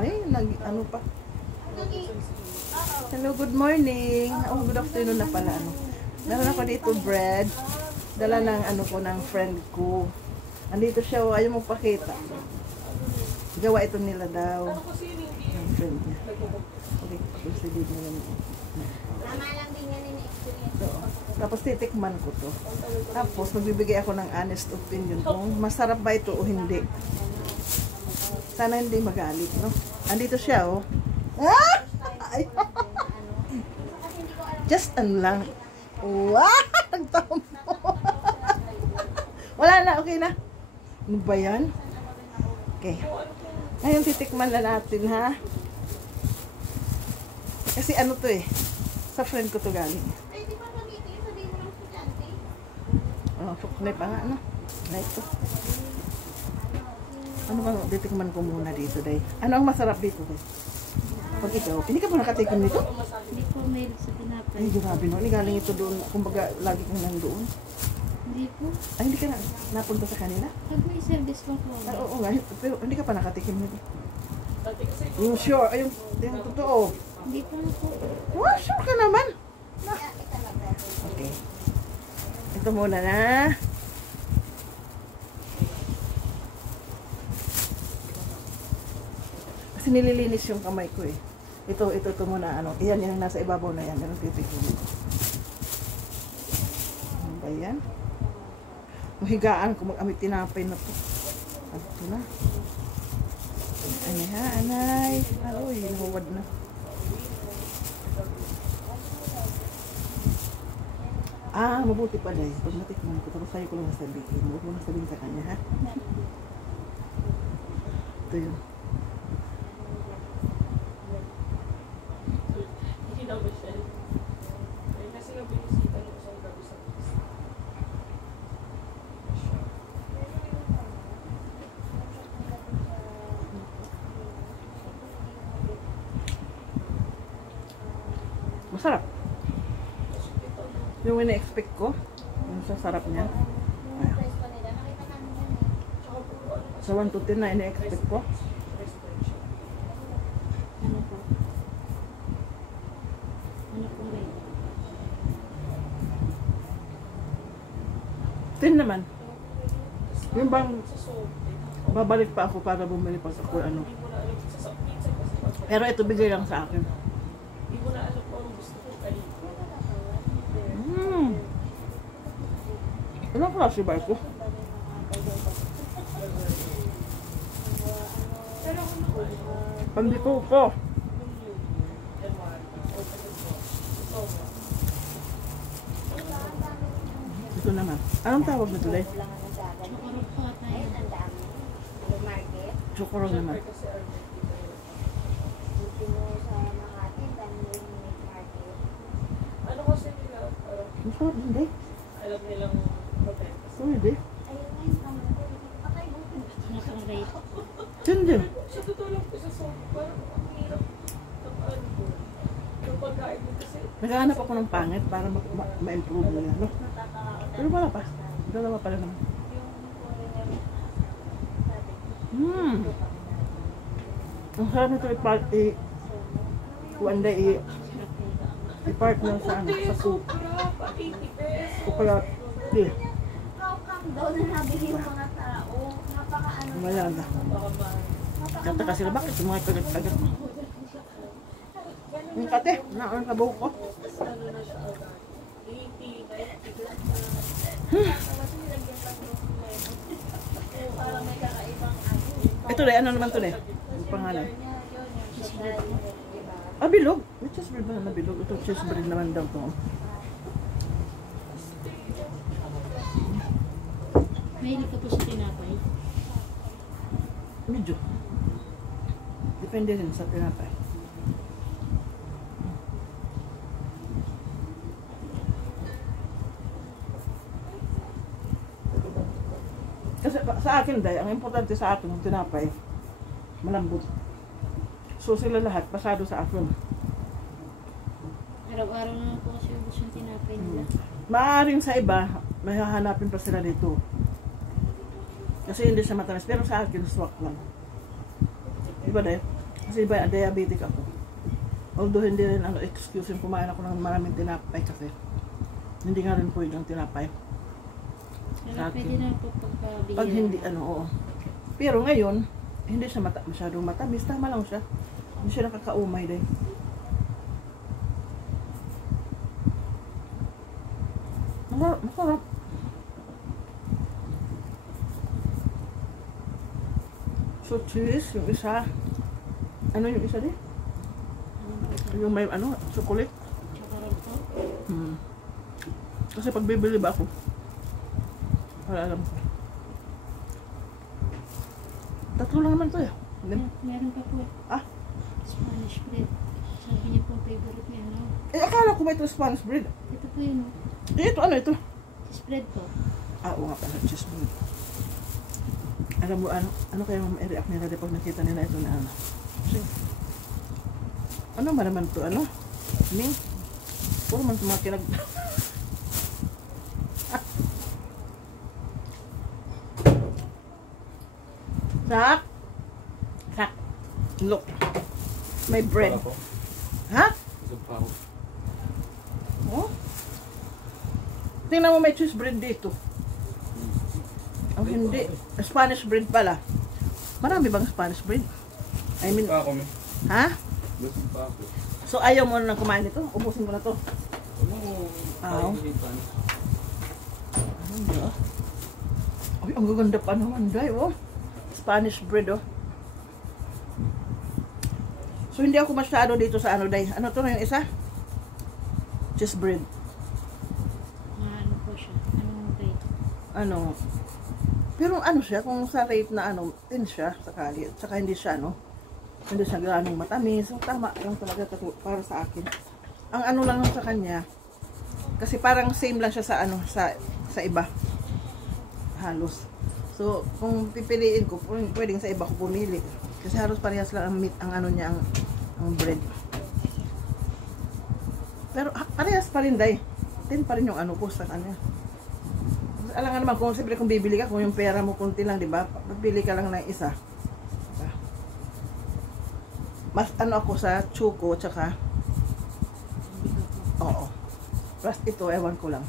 Ay, ano pa. Hello, good morning. Oh, good afternoon na pala. Meron ako dito bread. Dala ng ko ng friend ko. Andito siya, ayaw mo pakita. Gawa ito nila daw. Ang friend niya. Okay, proceed na lang. Tama lang din yan yung experience. So, tapos titikman ko to. Tapos magbibigay ako ng honest opinion kung masarap ba ito o hindi. Sana hindi magalit, no? Andito siya, oh. Ah! Ay! Just lang. Wow! Nagtampo. Wala na, okay na. Ano ba yan? Okay. Ngayon titikman na natin, ha? Kasi ano to eh. Sa friend ko to galing. Ay, di ba pag-ito yung sabihin mo ng estudyante? Oh, sukle pa nga, ano? Like to. Ano bang titikman ko muna dito, day? Ano ang masarap dito, day? Pag ikaw, hindi ka pa nakatikim nito? Hindi ko mail sa tinapay. Ay, grabe no. Hindi galing ito doon. Kumbaga, lagi kang nandoon. Hindi po. Ay, hindi ka na napunta sa kanila? Pag may service pa po. Ay, oo nga. Pero hindi ka pa nakatikim nito. Yung sure. Ay, yung totoo. Hindi po na po. Wow, sure ka naman. Okay. Ito muna na. Kasi nililinis yung kamay ko eh. Ito muna, ano. Iyan yung nasa ibabaw na yan. Ganun titigil. Ano ba yan? Mahigaan ko mag-amit tinapay na to. Ito na. Ano ha, anay? Aroy, nahuwad na. Ah, mabuti pa dahil. Pag natikman ko, tapos sa'yo ko lang sabihin. Huwag mo na sabihin sa kanya, ha? Ito yun. Masarap. Yung ina-expect ko, yung sa sarap niya. Ay. Sa 1 to 10 na ina-expect ko. Ano po? Ano po rin? 10 naman. Yung bang babalik pa ako para bumili pa sa ano. Pero ito bigay lang sa akin. Anong klase ba ito? Pandito ko. Ito naman. Anong tawag nito, Day? Chokorog po tayo. Chokorog naman. Ano kasi nila? Masarap din, Day. Alam nilang Pwede. Ano pong rate? Hindi. sa totoo lang po sa soft, parang ang hirap tapaan ko. Yung pagkain mo kasi Naghahanap ako ng pangit para ma-improve nila, no? Pero wala pa. Dalawa pala naman. Ang sarap nito i-partner sa ano, sa soup. sobra, 80 pesos. Kukulat. Di. Welcome daw na nabili yung mga tao. Napaka-ano. Wala na. Kataka sila, bakit yung mga kagat-kagat mo? Yung kate, naon sa buhok ko. Ano na siya agad. 80, 90, parang may kakaibang ano. Ito, ano naman to, yung pangalan. Ah, bilog. May cheese bread ba na bilog? Ito, cheese bread naman daw to. Mahilig ka po sa tinapay. Medyo. Depende rin sa tinapay. Kasi sa akin, Day, ang importante sa akin ng tinapay, malambot. So sila lahat, pasado sa akin. Araw-araw naman po kasi ubos yung tinapay nila. Maaaring sa iba, may hahanapin pa sila dito. Kasi hindi siya matamis. Pero sa akin, swak lang. Diba, Day? Kasi ba, diabetic ako. Although hindi rin ano, excuse yung kumain ako ng maraming tinapay kasi hindi nga rin pwede ang tinapay. Pero pwede na po pagkabigyan. Pag hindi, ano, oo. Pero ngayon, hindi siya masyadong matamis. Tama lang siya. Hindi siya nakakaumay din. Masarap. So, cheese, yung isa. Ano yung isa din? Yung may, ano, chocolate. Chocolate po. Kasi pag bibili ba ako, wala alam. Tatlo lang naman to eh. Meron pa po. Ah? Spanish bread. Sabi niya po, favorite niya. No? Eh, akala ko ba ito Spanish bread? Ito po yun. No? Eh, ito ano ito? Cheese bread po. Ah, oo nga pala, cheese bread. Alam mo, ano kaya ma-react nila pag nakita nila ito na ano? Kasi, ano ba naman to, ano? Ming? Puro man mga kinag... Sak! Sak! Look. May bread. Ha? Oh? Tingnan mo may cheese bread dito. Oh, hindi. Spanish bread pala. Marami bang Spanish bread? I mean, ha? So ayaw mo na kumain nito? Ubusin ko na to. Ano ba? Ay, ang gaganda pa naman, day, oh. Spanish bread, oh. So hindi ako masyado dito sa ano, day. Ano to na yung isa? Cheese bread. Ano po siya? Anong rate? Ano? Pero ano siya, kung sa rate na ano, 10 siya, sakali. At saka hindi siya, no? Hindi siya ganong matamis. So, tama lang talaga para sa akin. Ang ano lang sa kanya, kasi parang same lang siya sa ano, sa iba. Halos. So, kung pipiliin ko, pwedeng sa iba ko pumili. Kasi halos parehas lang ang meat, ang ano niya, ang bread. Pero parehas pa rin, day. 10 pa rin yung ano po sa kanya. Alam nga naman, kung siyempre kung bibili ka, kung yung pera mo kunti lang, di ba? Pagpili ka lang ng isa. Diba? Mas ano ako sa chuko, tsaka oo. Plus ito, ewan ko lang.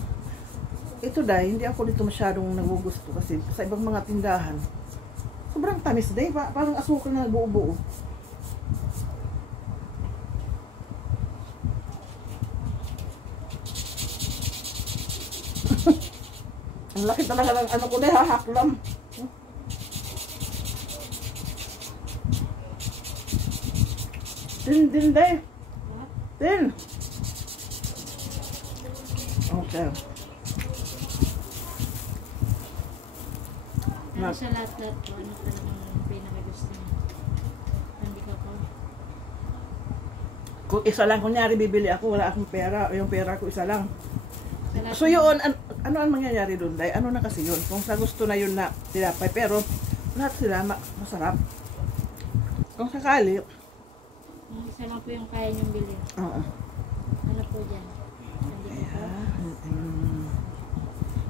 Ito dahil, hindi ako dito masyadong nagugusto kasi sa ibang mga tindahan, sobrang tamis dahil, parang asukal na buo-buo. Ang laki talaga ng ano ko dahil, hahaklam. Din dahil. Din. Okay. Ano sa lahat-lahat po? Ano talagang pinakagusto niya? Hindi ka po. Kung isa lang, kunyari bibili ako, wala akong pera, yung pera ko isa lang. Sa lahat So yun, ano ang mangyayari doon, Day? Ano na kasi yun? Kung sa gusto na yun na tinapay, pero lahat sila masarap. Kung sakali, Yung isa lang po yung kaya niyong bilhin. oo. Ano po dyan? Hindi ka po.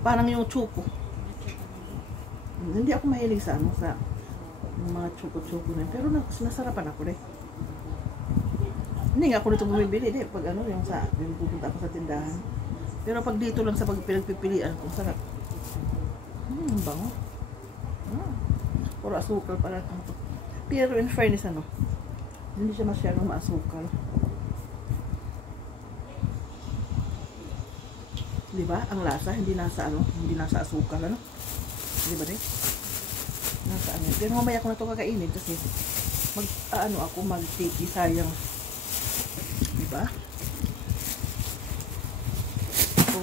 Parang yung chuko. Hindi ako mahilig sa ano, sa yung mga chuko-chuko na yun. Pero nasarapan ako, Day. Hindi nga ako nito bumibili, Day. Pag ano, yung pupunta ako sa tindahan. Pero pag dito lang sa pagpipilian, kung sarap. Bango. Puro asukal pala. Pero in fairness, ano, hindi siya masyadong maasukal. Diba? Ang lasa, hindi nasa ano, hindi nasa asukal, ano? Diba, Day? Nasa ano. Pero mamaya ko na ito kakainin kasi ako, mag-tiki, sayang. Diba? So,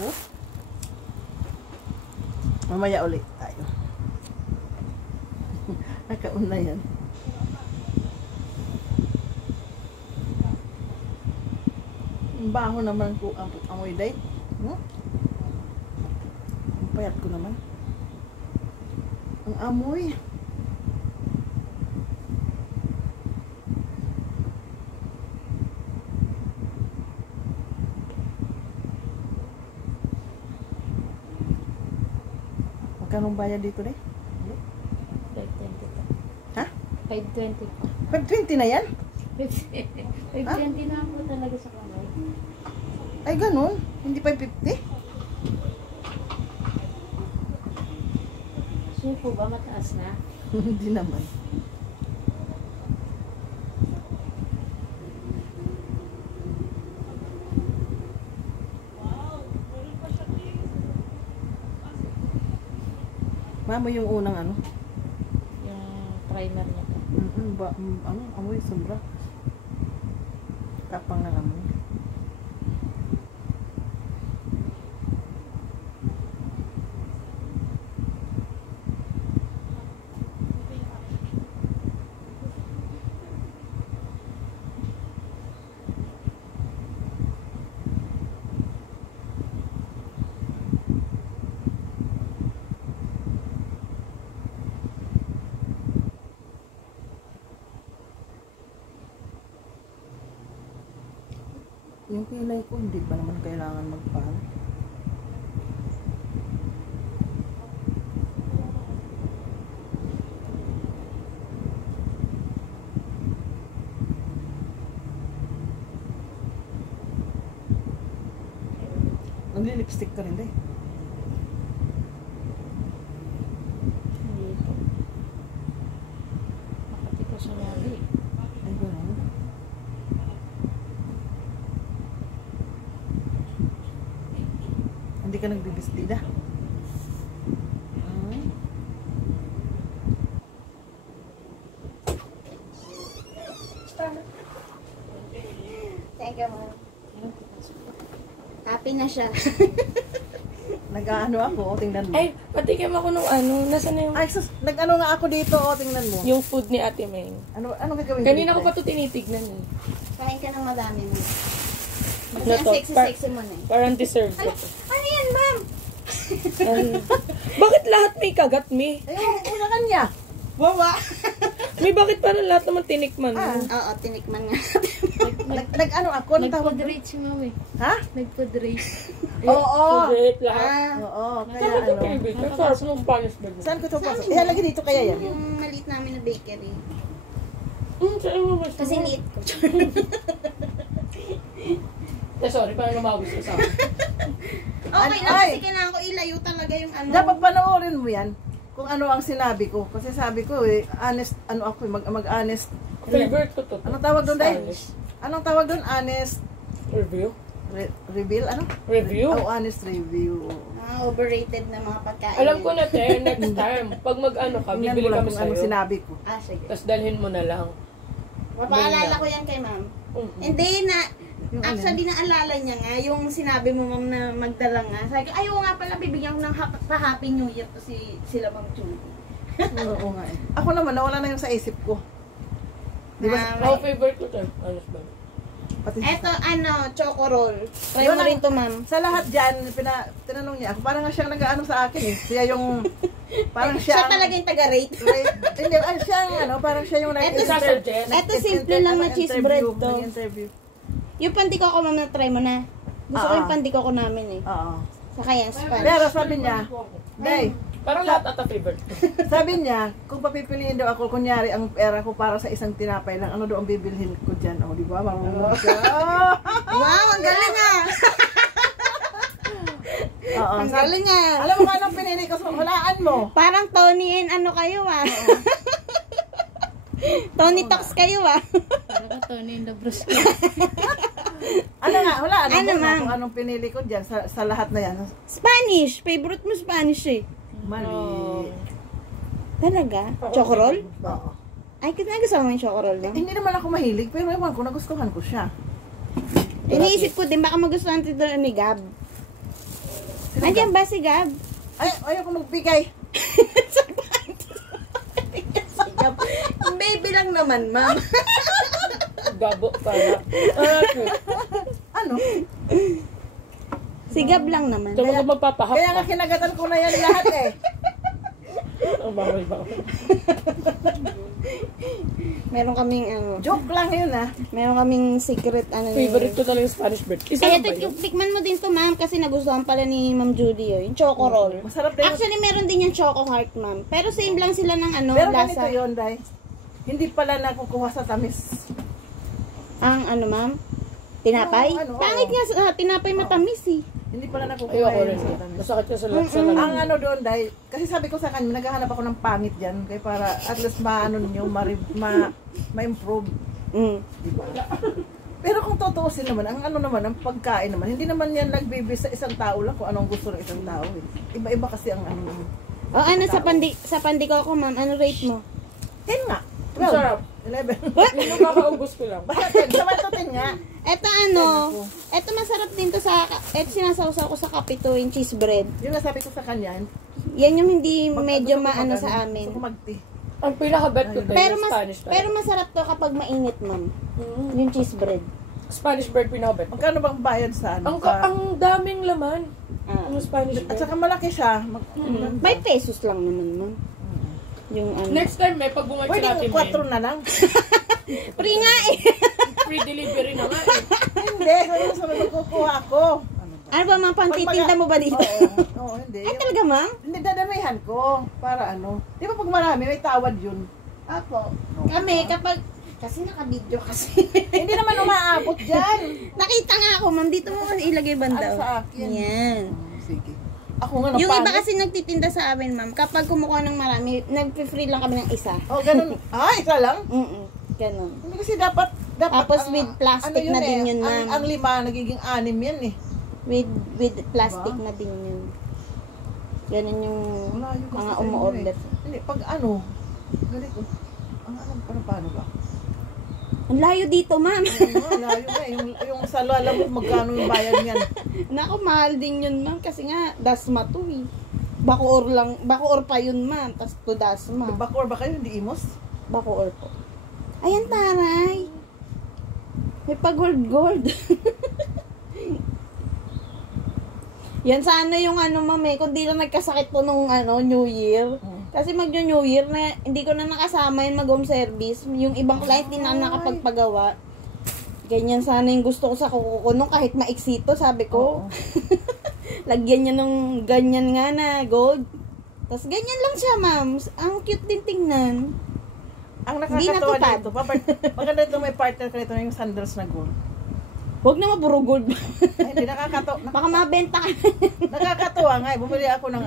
mamaya ulit tayo. Nakauna yan. Ang baho naman ko ang amoy, Day. Ang payat ko naman. Ang amoy. Magkano bayad dito, Day? 520 po. Ha? 520 po. 520 na yan? 520 na ako talaga sa kamay. Ay, ganun? Hindi pa 50? Sure po ba mataas na? Hindi naman. Mamo yung unang ano? Yung primer niya po. Ano? Amoy sobra. Tapang ng amoy. Yung kilay ko, hindi pa naman kailangan magpal. Nagli-lipstick ka rin, day. Hindi po. Makati ko sa labi. Ay, gano'n. Hindi ka nagbibistida. Teka mo. Happy na siya. Nag-ano ako, tingnan mo. Ay, patikim ako nung ano. Nasaan na yung, Ay, sus, nag-ano nga ako dito, tingnan mo. yung food ni Ate Meng? Ano gagawin Kanina ko dito? pa ito tinitignan eh. Kain ka ng madami mo. Kasi Ano ang to? sexy-sexy mo na eh. Parang deserve ko. Ano yan, ma'am? Bakit lahat may kagat, Mi? Ayun, una kanya. Wawa. Mi, bakit parang lahat naman tinikman mo? Oo, tinikman nga. Nag-ano ako, ang tawag doon? Nag-food rate si mami. Ha? Nag-food rate. Oo. Favorite lahat. Ah, Oo, kaya Saan ito ano. favorite? Ang sarap ng Spanish bread mo. Saan ko ito pasok? Ihalagay dito kaya yan. yung maliit namin na bakery. Saan mo ba? Kasi liit ko. Sorry, parang lumabos ka sa akin. Okay lang, Ay. kasi kailangan ko ilayo talaga yung ano. Dapat panoorin mo yan kung ano ang sinabi ko. Kasi sabi ko honest, ano ako mag-honest. Favorite ko to. Anong tawag doon, Day? Spanish. Anong tawag doon? Honest Review? reveal? Ano? Review? Oh, honest review. Overrated na mga pagkain. Alam ko na, te, next time. Pag mag-ano ka, Tingnan bibili mo lang kami kung ano sa'yo. sinabi ko. Ah, sige. Tapos dalhin mo na lang. Mapaalala ko yan kay ma'am. Hindi na, Yung actually naalala niya nga, yung sinabi mo ma'am na magdala nga. Sabi ko, ayaw nga pala, bibigyan ko ng pa-Happy New Year to sila ma'am Judy. Oo nga eh. Ako naman, nawala na yung sa isip ko. Di ba? Ah, Oh, favorite ko to. Honest ba? Pati Eto, choco roll. Try Yun mo ang- rin to ma'am. sa lahat dyan, tinanong niya ako, parang nga siyang nag-ano sa akin eh. Siya yung, parang siya. Siya talaga yung taga-rate. Hindi, siya ang ano, parang siya yung Eto, Suggest. eto simple lang na cheese bread to. Nag-interview. Yung pandiko ko ma'am, na-try mo na. Gusto ko yung pandiko ko namin eh. Oo. Saka yung Spanish. Pero sabi niya, Day, Parang lahat ata favorite ko. sabi niya, kung papipiliin daw ako, kunyari, ang pera ko para sa isang tinapay lang, ano daw ang bibilhin ko dyan? O, di ba? Marunong siya. Wow, ang galing ah! Oo. Ang galing ah! Alam mo kung anong pinili ko? Hulaan mo. Parang Tony and ano kayo ah. Tony Talks kayo ah. Parang ka Tony in the Bruce. Ano nga, hulaan Ano, mo ma'am? kung anong pinili ko dyan sa lahat na yan. Spanish. Favorite mo Spanish eh. Mali. Talaga? Choco roll? Oo. Ay, gusto mo yung choco roll no? Hindi naman ako mahilig, pero ewan ko, nagustuhan ko siya. Iniisip ko din, baka magustuhan ito ni Gab. Andiyan ba si Gab? Ay, ayaw ko magbigay. Si Gab. Baby lang naman, ma'am. Gabo para. Ano? Si Gab lang naman. Ito mo magpapahap Kaya nga ka. kinagatan ko na yan lahat eh. Ang bawal. Meron kaming ano, Joke lang yun ah. meron kaming secret ano. Favorite ko talaga yung Spanish bread. Isa Kaya lang ba yun? tikman mo din to, ma'am, kasi nagustuhan pala ni Ma'am Judy yun. Yung choco roll. Masarap din. Actually, meron din yung choco heart, ma'am. Pero same lang sila ng ano, Pero ganito lasa. yun, Day. Hindi pala nakukuha sa tamis. Ang ano, ma'am? Tinapay? Ano, Pangit nga sa tinapay matamis eh. Hindi pala nakukuha Ayoko yun rin. sa tamis. Masakit ka sa Ang lalang. ano doon dahil, kasi sabi ko sa kanya, naghahanap ako ng pangit dyan, kaya para at least maano ninyo, ma-improve. Di ba? Pero kung tutuusin naman, ang ano naman, ang pagkain naman, hindi naman yan nagbibis sa isang tao lang kung anong gusto ng isang tao. Eh. Iba-iba kasi ang ano. O ano, sa pandiko ko, ma'am, ano rate mo? 10 nga. Ang sarap. 11. Yung nakakaubos ko lang. Basta 10. Sa 10 nga. Eto ano, eto masarap din to sa, eto sinasawsaw ko sa kape to, yung cheese bread. Yung nasabi ko sa kanya, Yan yung hindi medyo gusto ko maano mag- sa amin. Gusto ko mag-tea. Ang pinaka-bet ko to Pero yung Spanish bread. pero masarap to kapag mainit, ma'am. Yung cheese bread. Spanish bread pinaka-bet. Magkano bang bayad sa ano? Ang daming laman. Ah. Yung Spanish At bread. saka malaki siya. 5 pesos lang naman, ma'am. Yung ano. Next time may pag bumalik Pwede natin 4 na lang. Free nga eh. free delivery na nga eh. Hindi, kaya sa magkukuha ako. Ano ba, ma'am? Pangtitinda mo ba dito? Oo, hindi. Ay, talaga, ma'am? Hindi, dadamihan ko. Para ano. Di ba pag marami, may tawad yun. Apo. Kami, kapag... Kasi naka-video kasi. Hindi naman umaabot dyan. Nakita nga ako, ma'am. Dito mo kasi ilagay banda. Ano sa akin? Yan. Sige. Ako nga Yung iba napangit. kasi nagtitinda sa amin, ma'am. Kapag kumukuha ng marami, nag-free lang kami ng isa. Oh, ganun. Isa lang? Ganun. Hindi kasi dapat Tapos with plastic na din yun, ma'am. Ang 5, nagiging 6 yan eh. With plastic na din yun. Ganun yung Malayo kasi mga sa inyo umu-order. eh. Hindi, pag ano, ganito. Paano ba? Ang layo dito, ma'am. Malayo nga eh. Yung sa lala mo, magkano yung bayad niyan? Naku, mahal din yun, ma'am. Kasi nga, dasma to eh. Bacoor pa yun, ma'am. Tapos to dasma. Bakor ba kayo? Hindi imos? Bacoor po. Ayan, taray. May pag-gold. Yan sana yung ano, ma'am eh. Kung di lang nagkasakit po nung New Year. Kasi mag-New Year na hindi ko na nakasama yung mag-home service. Yung ibang client din na nakapagpagawa. Ganyan sana yung gusto ko sa kuko ko. Nung kahit maiksito, sabi ko. Lagyan niya ng ganyan nga na gold. Tapos ganyan lang siya, ma'am. Ang cute din tingnan. Ang Hindi nakakatawa natupad. dito, maganda dito may partner ka nito na yung sandals na gold. Huwag na mapuro gold. Ay, hindi nakakatawa. Baka mabenta ka. Nakakatawa nga eh. Bumili ako ng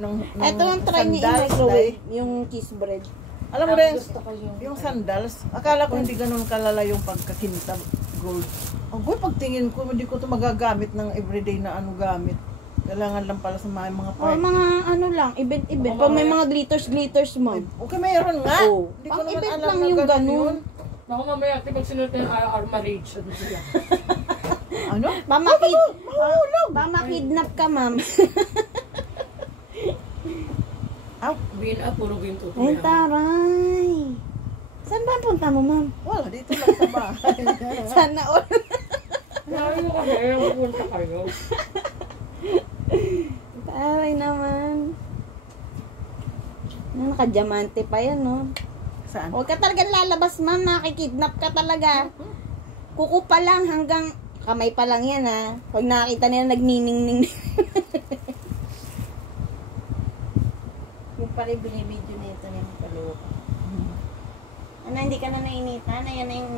ng Ito ang try niya sandals, i-microwave. dahil- Yung cheese bread. Alam mo rin, Gusto ko yung sandals, akala ko hindi ganun kalala yung pagkakinta gold. Ang gold, pagtingin ko, hindi ko ito magagamit ng everyday na gamit. Kailangan lang pala sa mga O party. mga ano lang, event. Pag may mga glitters mo. Okay, mayroon nga. Oo. Hindi ko Pang naman event alam lang na yung ganun ganun. yun. Ako mamaya, pag sinuot na yung armarage, ano sila? Ano? Mamakidnap ka, ma'am. Win up, puro win to. Ay, taray. Saan ba ang punta mo, ma'am? Wala, dito lang sa bahay. Sana all. Sabi mo kasi, pupunta kayo. Taray naman. Naka-diamante pa yan, no? Saan? Huwag ka talagang lalabas, ma'am. Nakikidnap ka talaga. Kuko pa lang hanggang kamay pa lang yan, ha. Pag nakita nila, nagniningning. Yung pala yung binibidyo na ito yung paluwa. Ano, hindi ka na nainitan? Ayan na yung,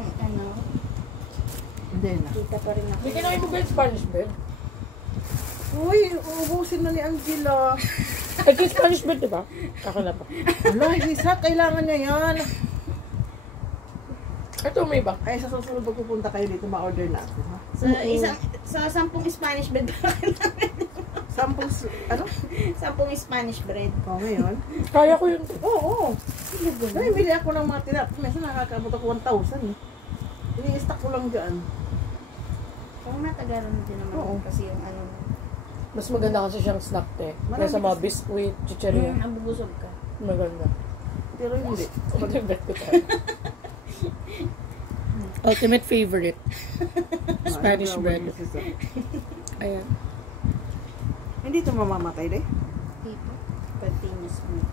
Hindi na. kita pa rin ako. Hindi ka na ibo ba yung Spanish bread? Uy, ubusin na ni Angela. Ito yung Spanish bread, diba? Ako na pa. Wala, Lisa, kailangan niya yan. Ito may iba. Ay, sa susunod pag pupunta kayo dito, ma-order natin. Ha? Sa 10 Spanish bread pa rin namin. Sampung, ano? 10 Spanish bread. O, ngayon. Kaya ko yun. Oo. Bili ako ng mga tinap. Minsan nakakabot ako 1,000 eh. Ini-stack ko lang dyan. Kung matagalan din naman Oo. kasi yung Mas maganda kasi siyang snack te. Marami Kaysa mga kasi. biscuit, chicheria. nabubusog ka. Maganda. Pero hindi. Ultimate ko tayo. Ultimate favorite. Spanish bread. Ayan. Hindi ito mamamatay de. Tipo, continuous mo.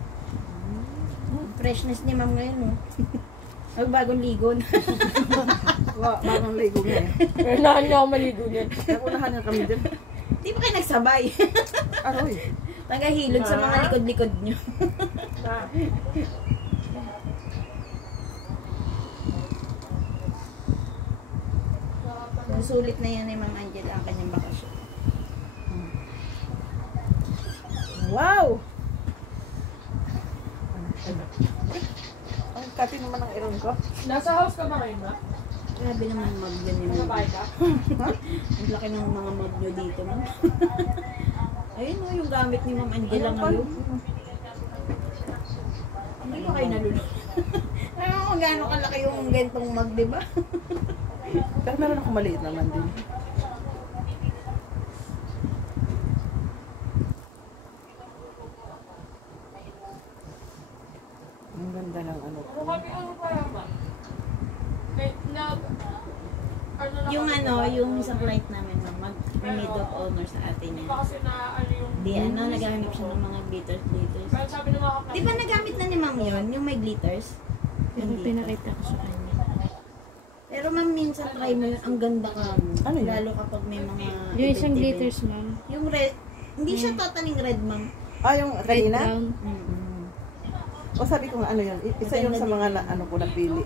Freshness ni ma'am ngayon, no? Bagong ligon. Bagong ligo nga eh. Unahan niya ako maligo niyan. Nakunahan nga kami dyan. Di ba kayo nagsabay? Aroy. Tagahilod sa mga likod-likod nyo. Susulit na yan ni Ma'am Angela ang kanyang bakasyon. Wow! Ang kati naman ang iron ko. Nasa house ka ba ngayon, ma? Grabe naman mag yun ni Nasa Ma'am. bahay ka? Ang laki ng mga mag nyo dito, Ma'am. Ayun o, yung gamit ni Ma'am Angela ngayon. Hindi ko kayo nalulog. Alam mo kung gaano kalaki yung gantong mag, di ba? Pero meron ako maliit naman din. Ang ganda ng ano. Ano kami, ano pa yan, ma? Ano na Yung kami, ano, diba? yung isang client namin, Ma'am, mag-maid of honor sa atin Di niya. ba kasi na ano yung... Di ano, naghahanap siya ng mga glitters. Pero sabi ng mga kapatid. Di ba nagamit na ni Ma'am yun, yung may glitters? Pero Yung dito. pinakita ko sa kanya. Pero Ma'am, minsan try mo yun, ang ganda ka mo. Ano yun? Lalo kapag may mga Yung isang event-event. glitters, ma'am. Yung red, hindi siya totaling red, Ma'am. Ah, yung Red kanina? brown. O sabi ko nga ano yun, isa yun sa mga na, ano ko napili.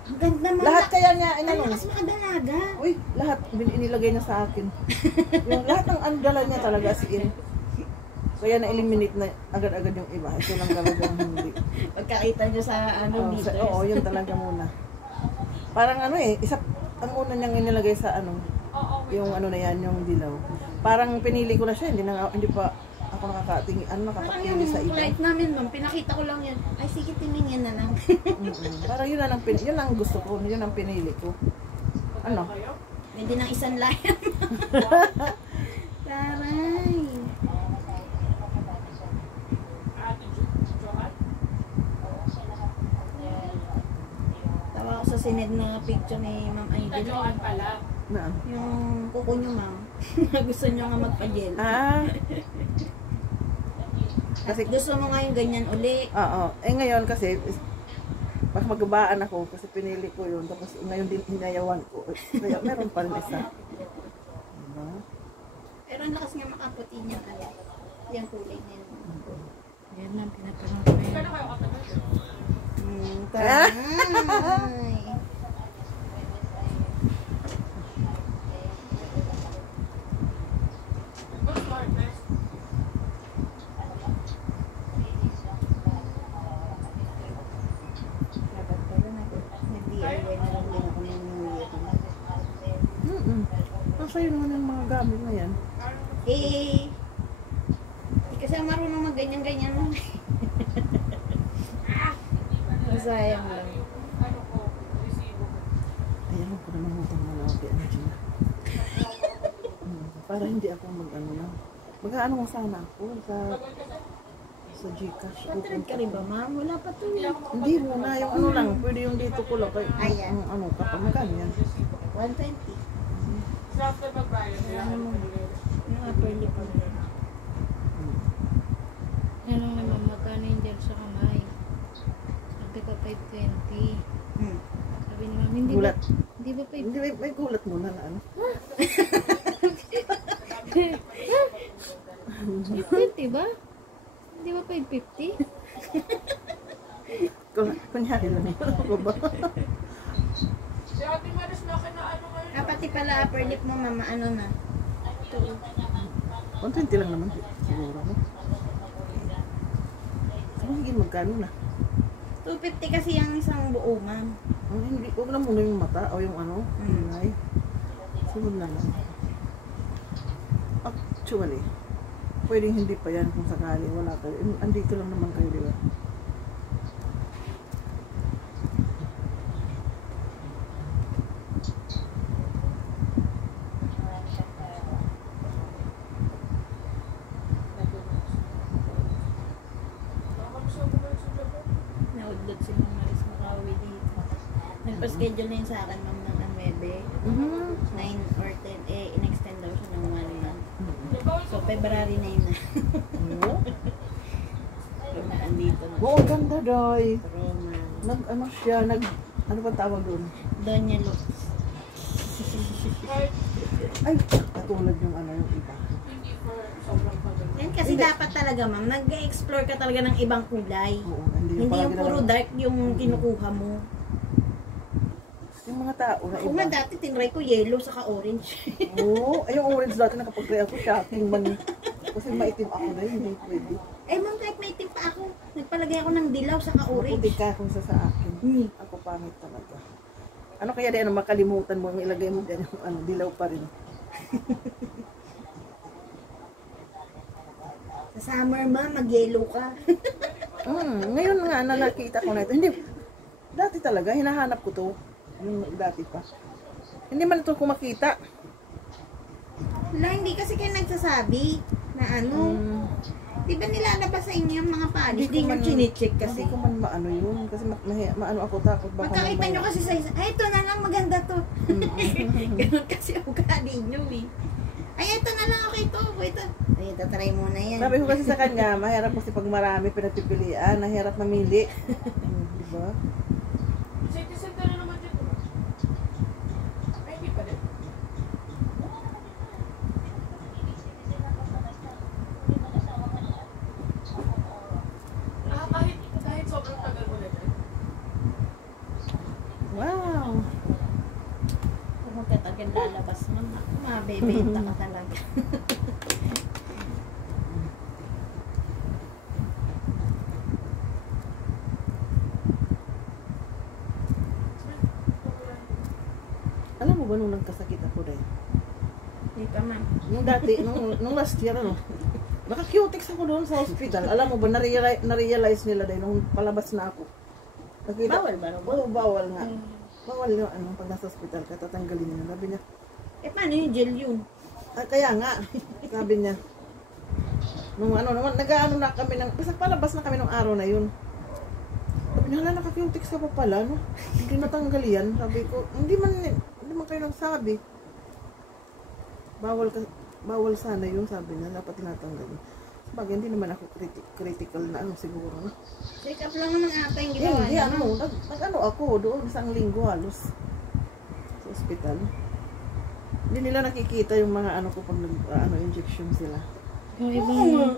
Ang ganda, Ma'am. Lahat kaya niya, Ang inano. lakas makadalaga. Uy, lahat inilagay niya sa akin. Yung lahat ng ano dala niya talaga as in. Kaya na-eliminate na agad-agad yung iba. Ito lang talagang hindi. Pagkakita nyo sa ano, Oh, glitters. oo, yun talaga muna. Parang ano eh, ang una niyang inilagay sa ano, Oo, yung ano na yan, yung dilaw. Parang pinili ko na siya, hindi pa ako nakakatingin, Parang nakakapili yung sa iba. client namin, Ma'am, pinakita ko lang yan. Ay, sige, tingin na lang. Parang yun yun ang gusto ko, yun ang pinili ko. Ano? kayo? Pwede ng isang layan. Taray. Ate Johan? Tawa ko sa sined na picture ni Ma'am Ate Angela. Johan pala. Na, Yung kuko nyo, Ma'am. Gusto nyo nga magpa-gel. ah, kasi, Gusto mo nga yung ganyan uli. oo. Eh ngayon kasi, pag magabaan ako, kasi pinili ko yun, tapos ngayon din hinayawan ko. Kaya meron pa rin isa. Diba? Pero ang lakas nga makaputi niya kaya. Yung kulay niya. Yan lang, pinatanong ko yan. Kano kayo katagal? Taray. Good smartness. Dapat pala nag-DIY na lang din ako ng New Year. Masaya naman yung mga gamit na yan. Eh, di kasi ako marunong mag-ganyan-ganyan lang. Masayang lang. Ano ko, resibo ko. Ayan ko naman utang na lang kay Angela. Para hindi ako mag-ano na. Mag-ano nga sana ako sa Gcash. Patred ka rin ba, Ma'am? Wala pa to. Hindi muna, yung ano lang, pwede yung dito ko lang. Ayan. Yung ano, kapag ganyan. 120. So after magbayad, kaya ano mo Yung upper lip ko rin. Ano naman, magkano yung gel sa kamay? Sabi ko 520. Sabi ni ma'am, hindi Gulat. ba? Hindi ba 520? Hindi, may gulat muna na ano. 520 ba? Hindi ba 550? Kunyari lang yun. Ako ba? Si Ate Maris laki na ano ngayon. Ah, pati pala upper lip mo, Mama, ano na? 120 lang naman siguro. No? So, hindi magkano na. 250 kasi yung isang buo, Ma'am. Hindi, huwag na muna yung mata o yung ano. Ingay. Sunod na lang. Actually, pwedeng hindi pa yan kung sakali wala kayo. Andito lang naman kayo, di ba? Naudlot si Ma'am Maris makauwi dito. Nagpa-schedule na yun sa akin, Ma'am, ng 9 or 10. Eh, in-extend daw siya ng 1 month. So, February 9 na. Oo. Pag naandito na. Oo, ang ganda, Doy. Roman. Ano siya, ano ba tawag doon? Donya Lux. Ay, katulad yung ano, yung iba. Hindi for sobrang pagod. Yan kasi Hindi. dapat talaga, Ma'am, nag-explore ka talaga ng ibang kulay. Oo, hindi Hindi palagi yung puro naman- dark yung kinukuha mo. Yung mga tao na Ako nga iba. dati tinry ko yellow saka orange. Oo, ay yung orange dati nakapag-try ako shopping man. Kasi maitim ako na yun, hindi pwede. Eh ma'am, kahit may itim pa ako, nagpalagay ako ng dilaw saka Puti orange. ka kung sa akin. Hmm. Ako pangit talaga. Ano kaya di ano makalimutan mo ang ilagay mo ganyan ano dilaw pa rin. Sa summer ma'am, mag-yellow ka. Ngayon nga na nakita ko na ito. Hindi dati talaga hinahanap ko to. Yung dati pa. Hindi man ito ko makita. Wala, hindi kasi kayo nagsasabi na ano. Di ba nilalabas sa inyo yung mga palis? Hindi nyo chine-check kasi. Hindi ko man maano yun. Kasi maano ako takot baka Magkakita nyo kasi sa isa, ay ito na lang maganda to. Ganun kasi ugali nyo eh. Ay ito na lang, okay to. Ito. Ay, tatry muna yan. Sabi ko kasi sa kanya, mahirap kasi pag marami pinagpipilian, nahirap mamili. Diba? Citizen ka na naman dito. Ay, hindi pa din. Kahit sobrang tagal mo na dyan. Wow! Kung magkatagal lalabas mo, mabebenta ka talaga. Alam mo ba nung nagkasakit ako rin? Hindi pa ma'am. Yung dati, nung last year, ano, naka-cutex ako doon sa hospital. Alam mo ba, na-realize nila dahil nung palabas na ako. Nakita, Bawal ba? Oo, bawal nga. Bawal yung ano, pag nasa hospital ka, tatanggalin niya. Sabi niya, Eh paano yung gel yun? kaya nga, sabi niya, nung ano naman, nag-ano na kami ng, basta palabas na kami nung araw na yun. Sabi niya, hala, naka-cutex ka pa pala, no? Hindi natanggal yan. Sabi ko, hindi man kayo nagsabi. Bawal sana yun, sabi niya, dapat tinatanggal yun. Sabagay, hindi naman ako critical na ano siguro. No? Check up lang naman ata yung ginawa Hindi, niya. ano, nag-ano ako doon, isang linggo halos sa ospital. Hindi nila nakikita yung mga ano ko pag injection sila. Yung Oo ibang, nga.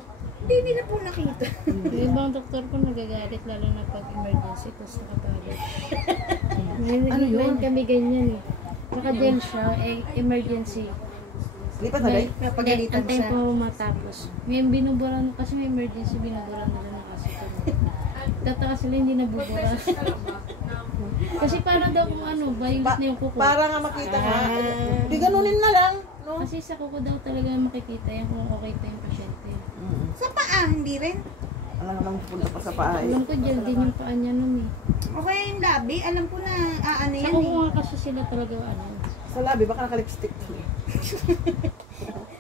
Hindi nila po nakita. yung ibang doktor ko nagagalit lalo na pag emergency tapos nakabalik. Ano yun? Kami ganyan eh. Naka-gel siya, emergency. Lipat na rin? Napagalitan Antayin siya. po matapos. May binuburan, kasi may emergency, binuburan nila na kasi. Tataka sila hindi nabubura. Kasi para daw kung ano, violet na yung kuko. Para nga makita nga. Di ganunin na lang. No? Kasi sa kuko daw talaga makikita yan kung okay pa yung pasyente. Sa paa, hindi rin. Alam nga nang punta pa sa paay. Alam ko gel din yung paa niya nun eh. Okay yung labi, alam ko na ano Sa yan kuko eh. nga kasi sila talaga ano. Sa labi, baka naka-lipstick.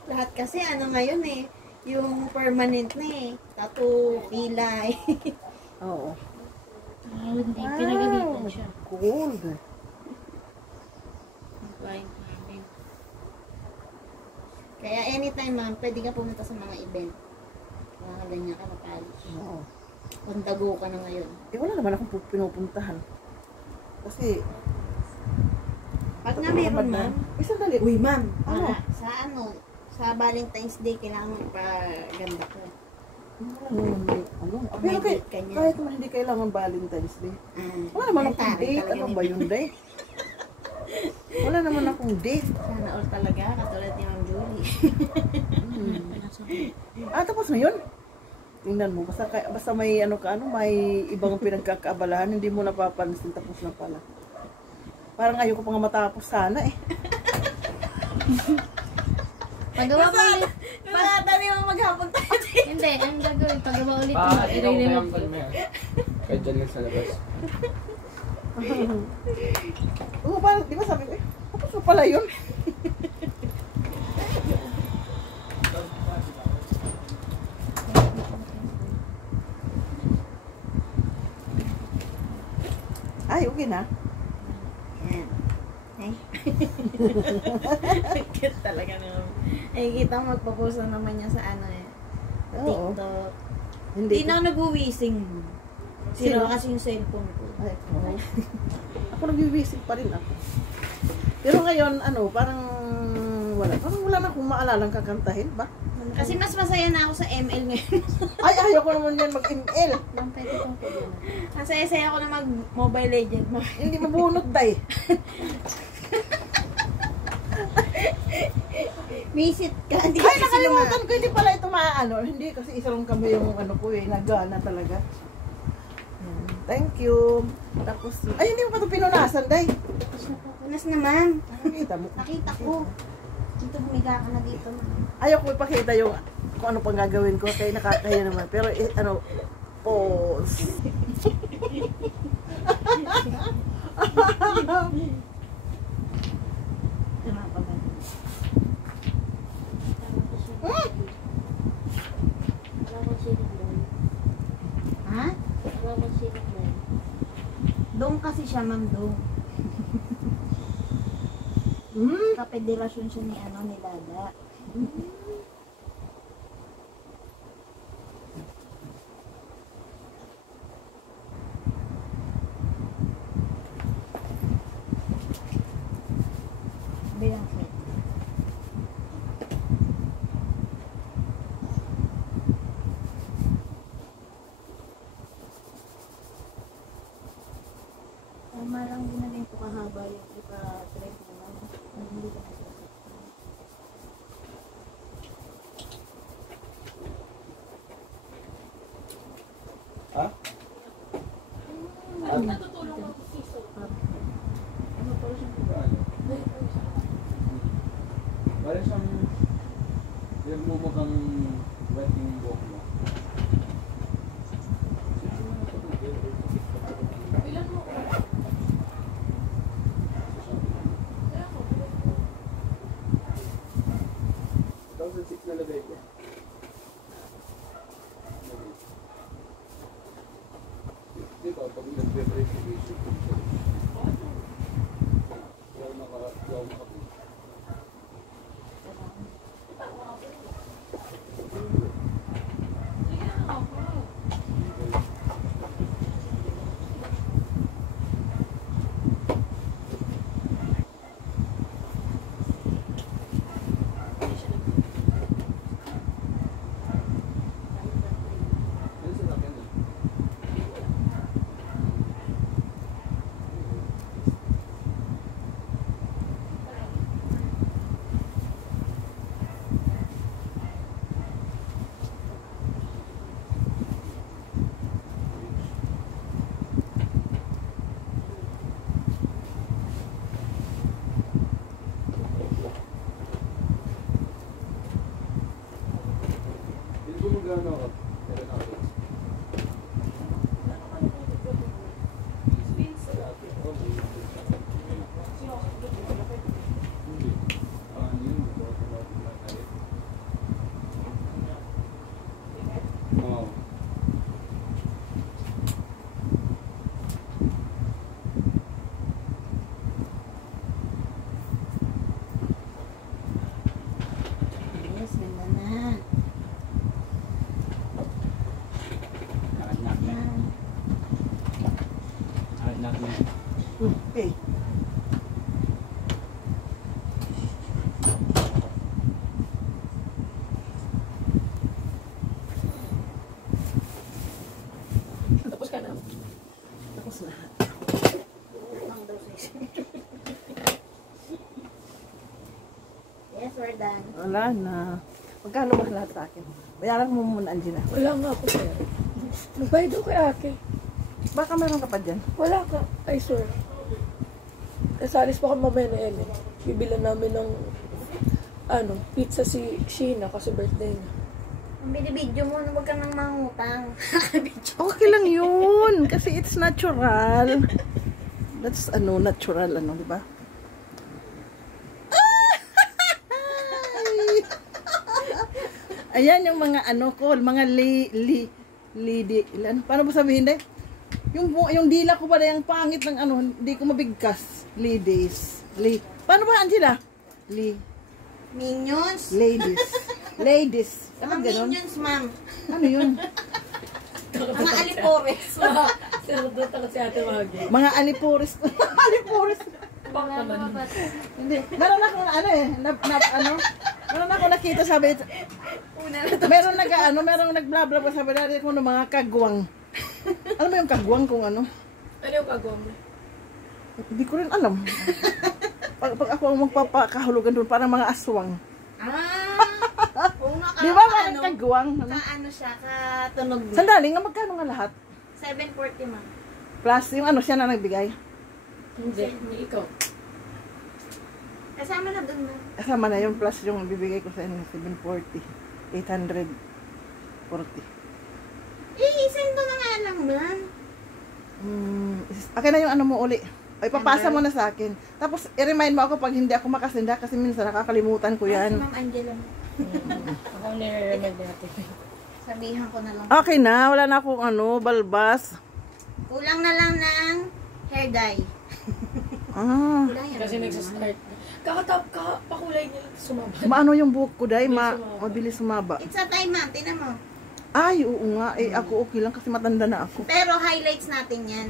Lahat kasi ano ngayon eh. Yung permanent na eh. Tattoo, pilay. Oo. Hindi, pinagalitan siya. Cool. Flying namin. Kaya anytime ma'am, pwede ka pumunta sa mga event. Mga ganyan ka na-polish. Oo. Pandago ka na ngayon. Wala naman akong pinupuntahan. Kasi, Pag nga meron ma'am, isang dali. uy ma'am, Ano? sa sa Valentine's Day, kailangan magpaganda ko. Pero May date ka niya. kahit naman hindi kailangan Valentine's Day. Wala naman akong Tari date. talaga Ano ni- ba yun, day? Wala naman akong date. Sana all talaga, katulad ni Ma'am Julie. Tapos na yun. Tingnan mo, basta may may ibang pinagkakaabalahan, hindi mo napapansin, tapos na pala. Parang ayoko pa nga matapos sana eh. Pagawa mo ulit. Nakatali mo maghapon tayo. Hindi, ang gagawin, pagawa ulit mo. Ikaw I-remove mo yan. Kahit dyan lang sa labas. Oo, parang, di ba sabi ko, tapos na pala yun. Ay, okay na. Yan. Ay. Cute talaga naman. Ay, kita mo magpo-post na naman niya sa ano eh. Oo. TikTok. Hindi. Hindi na ako nag-wising. Sino kasi yung cellphone ko. Ay, oo. Ako nag-visit pa rin ako. Pero ngayon, parang wala na akong maalalang kakantahin ba? Kasi mas masaya na ako sa ML ngayon. Ay, ayoko naman yan mag-ML. Ma'am, pwede pang po yun. Masaya-saya ako na mag-Mobile Legend. Hindi mabunot, day. Visit ka. Hindi Ay, nakalimutan ko, hindi pala ito maano. Hindi, kasi isa lang kami yung ano ko eh, nagana talaga. Yan. Thank you. Tapos, ay, hindi mo pa ito pinunasan, day. Punas naman. Nakita mo. Nakita ko. Dito, humiga ka na dito. Ayoko ipakita yung kung ano pang gagawin ko, kaya nakakaya naman. Pero, ano, pause. Tama pa ba? Ha? Dong kasi siya, ma'am, dong. Kapederasyon siya ni ano, ni Dada. Bilang set. Tama lang din na rin ito kahaba yung ipa-trend naman. Hindi ka nagsasak. Ha? Natutulong ako si Soul. Ano pa siyang ano? Wala siyang yung mumukhang wet yung buhok mo. Ilan mo? Kaya ako, 2006 na lagay ko. Di ba, pag nag-break yung issue ko. Yaw naka-break. sige na ako. Yan sa akin eh. Hindi ko magano ako. Pero ako. Oo. Yes, ganda na. Okay. Tapos ka na. Tapos lahat. Yes, we're done. Wala na. Magkano ba lahat sa akin? Bayaran mo muna, Angela. Wala nga po sir. Magbayad ako kay Ate. Baka meron ka pa dyan. Wala ka. I swear. Kasalis pa kami mamaya na Ellen. Bibilan namin ng pizza si Sheena kasi birthday niya. Ang binibidyo mo, huwag ka nang mangutang. Okay lang yun. Kasi it's natural. That's natural, di ba? Ayan yung mga mga paano ba sabihin dahil? Yung dila ko pala yung pangit ng hindi ko mabigkas. Ladies. Paano ba, Angela? Minions? Ladies. Mga Ano ganon? minions, ma'am. Ano yun? Mga alipores. Sir, doon taka si Ate Maggie. Mga alipores. Alipores. Wala naman ba? Hindi. Meron ako meron ako nakita sabi, Una na to. merong nagblabla pa sa balari ko ng mga kagwang. Alam mo yung kagwang kung ano? Ano yung kagawin mo? Hindi ko rin alam. Pag ako ang magpapakahulugan doon, parang mga aswang. Kung Di ba parang kagwang? Ano? Ano siya, katunog na. Sandali nga, magkano nga lahat? 740 ma'am. Plus, yung ano siya na nagbigay. Hindi, ikaw. Kasama na dun na. Kasama na yung plus yung bibigay ko sa inyo, 740. 840. Send mo na nga lang ma'am. Akin na yung ano mo uli. Ay, papasa mo na sa akin. Tapos, i-remind mo ako pag hindi ako makasinda kasi minsan nakakalimutan ko Si yan. Ma'am Angela. Ako nire-remind natin. Sabihan ko na lang. Okay na, wala na akong balbas. Kulang na lang ng hair dye. Ah, Kulang yan. Kasi nagsastart. Pakulay niya lang sumabay. maano yung buhok ko, Day? Mabilis sumaba. It's a time ma'am, tinan mo. Ay, oo nga. Ako okay lang kasi matanda na ako. Pero highlights natin yan.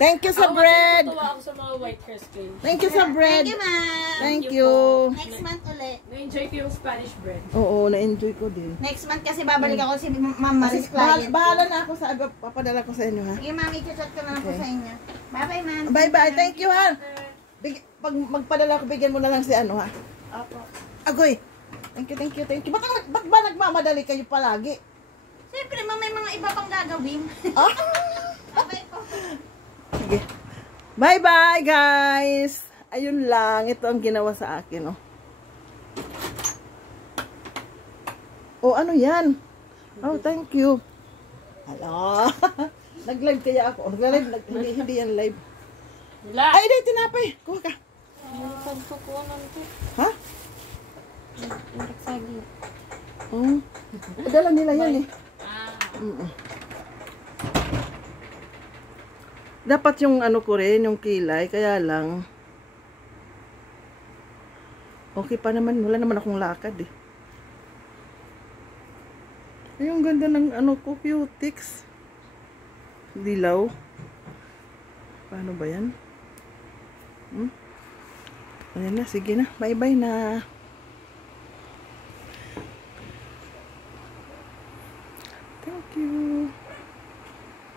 Thank you sa bread! Natuwa ako sa mga white hair scale. Thank you sa bread! Thank you ma'am. Thank you! Next month ulit. Na-enjoy ko yung Spanish bread. Oo, na-enjoy ko din. Next month kasi babalik ako si Ma'am Maris client. Bahala na ako sa papadala ko sa inyo, ha? Sige ma'am, i-chat ko na lang po Okay. sa inyo. Bye-bye ma'am. Bye-bye. Thank you, ha? Pag magpadala ko, bigyan mo na lang si ano, ha? Opo. Agoy! Thank you. Ba't ba nagmamadali kayo palagi? Siyempre ma'am, may mga iba pang gagawin. Ah? Bye-bye po. Sige. Bye-bye, guys! Ayun lang. Ito ang ginawa sa akin, oh. Oh, ano yan? Oh, thank you. Hala. Nag-live kaya ako. Nag-live. Hindi yan live. Wala. Ay, di, tinapay. Kuha ka. Ha? Oh. Dala nila yan eh. Dapat yung ano ko rin, yung kilay, kaya lang. Okay pa naman, wala naman akong lakad eh. Ay, yung ganda ng ano ko, cutics. Dilaw. Paano ba yan? Ayan na, sige na. Bye-bye na. Thank you.